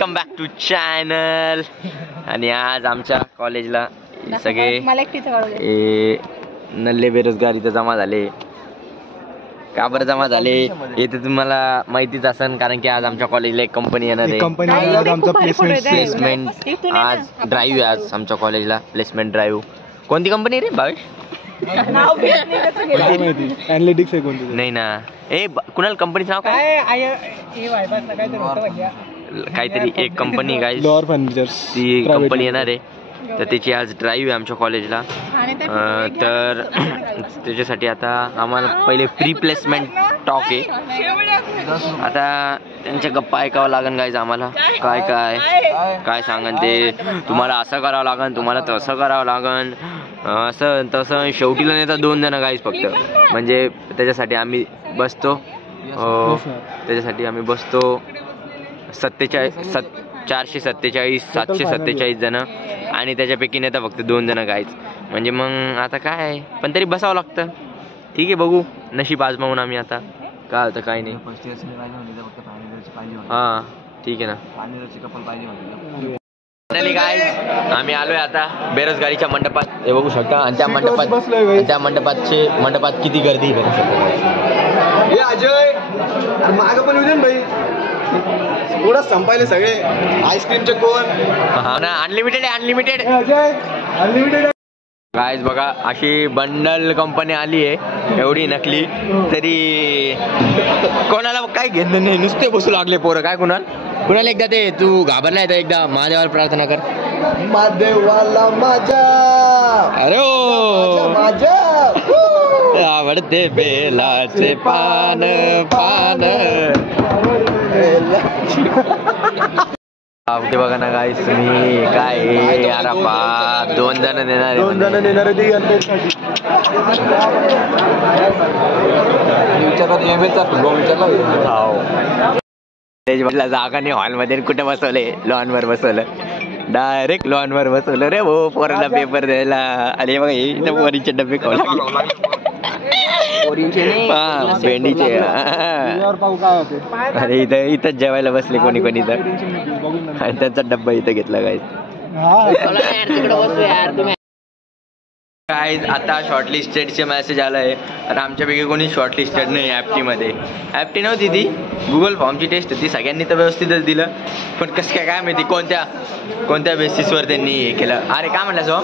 Welcome back to channel. आणि आज आमच्या कॉलेजला सगळे नल्ले बेरोजगार इथे जमा झाले. का बरं जमा झाले हे तर तुम्हाला माहितीच असेल, कारण की आज आमच्या कॉलेजला एक कंपनी येणार आहे. प्लेसमेंट आज ड्राईव्ह आहे. आज आमच्या कॉलेजला प्लेसमेंट ड्राईव्ह. कोणती कंपनी रे भावेश? एनालिटिक्स आहे कोणती? नाही ना. ए कुणाल कंपनीचं नाव काय? काहीतरी एक कंपनी काय ती कंपनी येणार आहे, तर त्याची आज ड्राईव्ह आहे आमच्या कॉलेजला. तर त्याच्यासाठी आता आम्हाला पहिले प्री प्लेसमेंट टॉक आहे. आता त्यांच्या गप्पा ऐकावं लागेल गाईज आम्हाला. काय काय काय सांगन ते, तुम्हाला असं करावं लागेल, तुम्हाला तसं करावं लागेल, असं तसं. शेवटीला नेता 2 जण गाईज फक्त. म्हणजे त्याच्यासाठी आम्ही बसतो 447 747 जण, आणि त्याच्यापैकी नेता फक्त 2 जण गाईज. म्हणजे मग आता काय, पण तरी बसावं लागतं. ठीक आहे, बघू नशीब आजमावून आम्ही. आता काय होतं काय नाही. हां ठीक आहे ना. गाईज आम्ही आलोय आता बेरोजगारीच्या मंडपात. हे बघू शकता. आणि त्या मंडपात किती गर्दी बघू शकता. अजय माग पण येऊन भाई थोडं संपायले सगळे. आईस्क्रीमचे कोण? अनलिमिटेड आहे, अनलिमिटेड. गाईज बघा, अशी बंडल कंपनी आली आहे, एवढी नकली. तरी कोणाला काय घेणं नाही, नुसते बसू लागले पोरं. काय कुणाला एकदा ते तू घाबरलाय तर एकदा महादेवाला प्रार्थना कर. महादेवाला माझ्या, अरे ओ माझ्या आवडते बेलाचे पान पान. ते बघा ना गाईस तुम्ही, काय यार बा 2 जण नेणार आहे. 2 जण नेणार आहे जागा नाही हॉलमध्ये. कुठे बसवले? लॉनवर बसवलं, डायरेक्ट लॉनवर बसवलं रे भाऊ पोराला पेपर द्यायला. आणि बघा इथं पोरीचे डबे खाऊ लागले. भेंडीचे. अरे इथं जेवायला बसले कोणी तर, आणि त्यांचा डब्बा इथं घेतला काय. काय आता शॉर्टलिस्टेडचे मेसेज आलाय, आणि आमच्यापैकी कोणी शॉर्टलिस्टेड नाही. ॲप्टी नव्हती ती, गुगल फॉर्मची टेस्ट होती. सगळ्यांनी तर व्यवस्थितच दिलं, पण कसं काय माहिती कोणत्या बेसिसवर त्यांनी हे केलं. अरे काय म्हणलं सो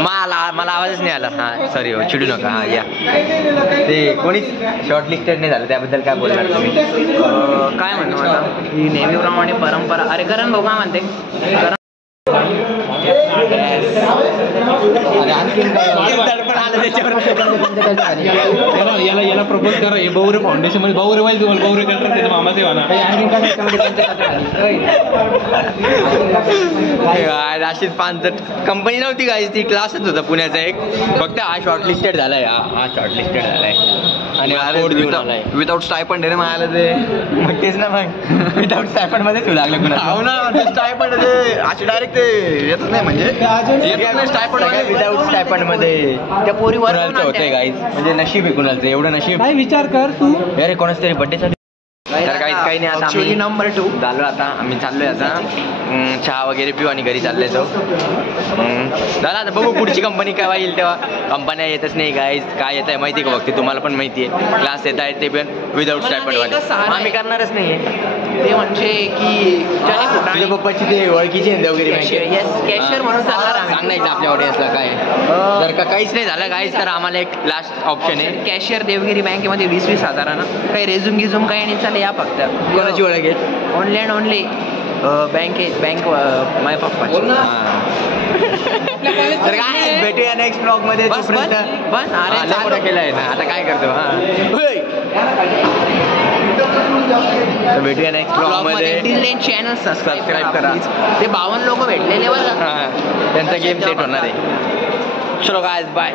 मला आवाजच नाही आला. हां सॉरी हो, चिडू नका. हां या. ते कोणीच शॉर्टलिस्टेड नाही झालं, त्याबद्दल काय बोलणार तुम्ही? काय म्हणतो मला ही नेहमीप्रमाणे परंपरा. अरे करण भाऊ काय म्हणते? याला प्रपोज करा. हे बौरे फाउंडेशन मध्ये बौरे वाईल तुम्हाला बौरे करतात मामाचे म्हणा. अशीच 5 कंपनी नव्हती काय, ती क्लासच होता पुण्याचा एक. फक्त हा शॉर्टलिस्टेड झालाय. हा शॉर्टलिस्टेड झालाय. आणि विदाउट स्टायपंड आहे मला ते. मग तेच ना, मग विदाउट स्टायपंड मध्येच लागलं कुणा. हो ना, स्टायपंड असे डायरेक्ट ते येतच नाही. म्हणजे विदाउट स्टायपंड मध्ये त्या पोरीवर होतंय गाईज. म्हणजे नशीब आहे कुणाचं, एवढं नशीब. काय विचार कर तू. अरे कोणाच तरी बड्डे चालू. तर काही नाही. आता आम्ही नंबर 2 झालो. आता आम्ही चाललोय आता चहा वगैरे पिऊ आणि घरी चाललोय जाऊ. झालं आता बघू पुढची कंपनी केव्हा येईल. तेव्हा कंपन्या येतच नाही गाईज. काय येत आहे माहिती का? बघते तुम्हाला पण माहिती आहे. क्लास येत आहेत ते पण विदाउट स्टायपंड वाले. आम्ही करणारच नाहीये ते. म्हणजे की तुझ्या पप्पाची ते ओळखीची देवगिरी कॅशियर म्हणून सांगायचं आपल्या ऑडियन्सला. काय जर का काहीच नाही झालं गाईज, तर आम्हाला एक लास्ट ऑप्शन आहे. कॅशियर देवगिरी बँकेमध्ये 20-20 हजारानं. काही रेझूम काही नाही चालेल. या फक्त कोणाची ओळख आहे? ओनली अँड ओनली बँक माझ्या पप्पाची. तर काय भेटूया नेक्स्ट ब्लॉग मध्ये. केलाय ना, आता काय करतो. भेटूया नेक्स्ट ब्लॉग मध्ये. चॅनल सबस्क्राईब करा. ते 52 लोक भेटलेले बघा, त्यांचा गेम सेट होणार आहे. चलो गाइस बाय.